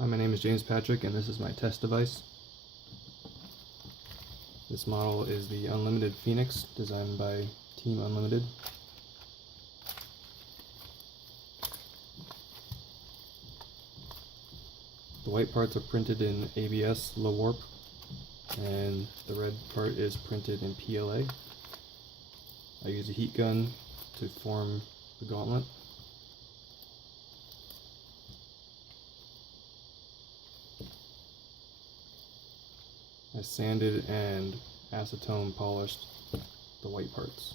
Hi, my name is James Patrick and this is my test device. This model is the Unlimited Phoenix, designed by Team UnLimbited. The white parts are printed in ABS low warp and the red part is printed in PLA. I use a heat gun to form the gauntlet. I sanded and acetone polished the white parts.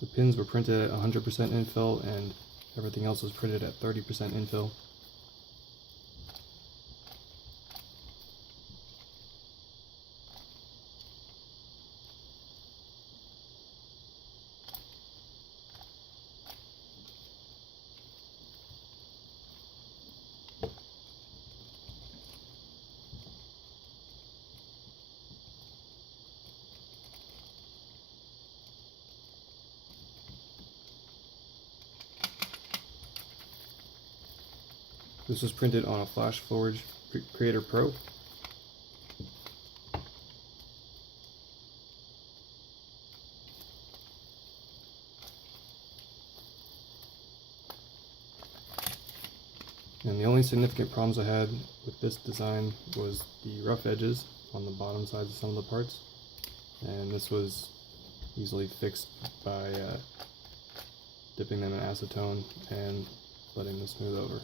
The pins were printed at 100% infill and everything else was printed at 30% infill. This was printed on a Flashforge Creator Pro. And the only significant problems I had with this design was the rough edges on the bottom sides of some of the parts. And this was easily fixed by dipping them in acetone and letting them smooth over.